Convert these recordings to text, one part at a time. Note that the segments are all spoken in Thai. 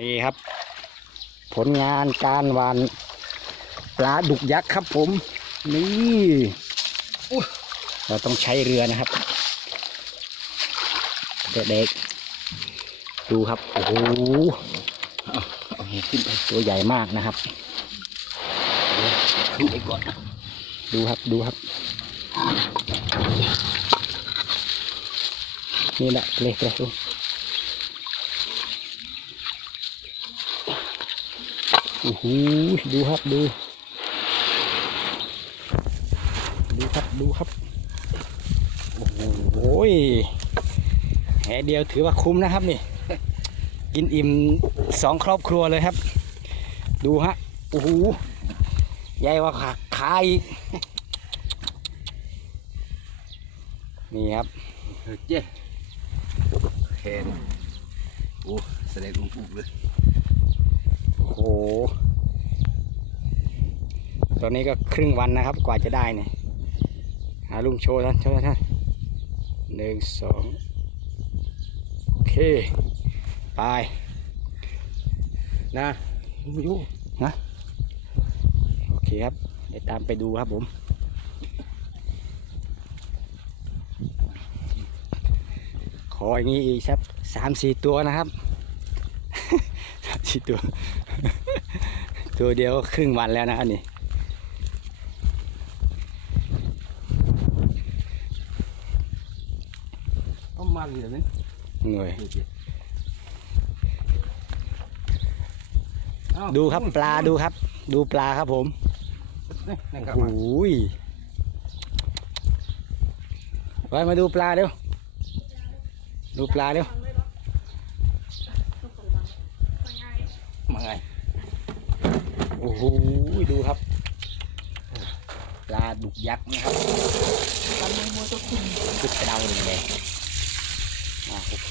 นี่ครับ ผลงานการหวานปลาดุกยักษ์ครับผม นี่เราต้องใช้เรือนะครับเด็กๆดูครับ โอ้โหขึ้นไปตัวใหญ่มากนะครับขึ้นไปก่อนดูครับดูครับ นี่แหละเลยเลยดู โอ้โหดูครับดู ดูครับดูครับ โอ้โหแหเดียวถือว่าคุ้มนะครับนี่ กินอิ่มสองครอบครัวเลยครับ ดูฮะ โอ้โห ใหญ่กว่าขาขาอีก นี่ครับเจ๊แคนโอ้แสดงอุ้มเลย ห ตอนนี้ก็ครึ่งวันนะครับ กว่าจะได้เนี่ยหาลุงโชว์ท่านโชว์ท่านหนึ่งสองโอเค ไป นะไม่รู้โอเคครับ เดี๋ยวตามไปดูครับผมขออย่างนี้อีกสักสามสี่ตัวนะครับ สามสี่ตัวตัวเดียวก็ครึ่งวันแล้วนะอันนี้เอามาเหลือนึงหน่วยเจ๊เอ้าดูครับปลาดูครับ ดูปลาครับผมนี่นั่นกลับโอ้มาโหยไปมาดูปลาเร็วดูปลาเร็ว มาไง โอ้โหดูครับปลาดุกยักษ์นะครับคึกกระเดาหนึ่งเลยอ่าโอเค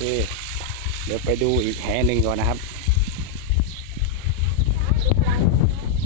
เดี๋ยวไปดูอีกแห่หนึ่งก่อนนะครับ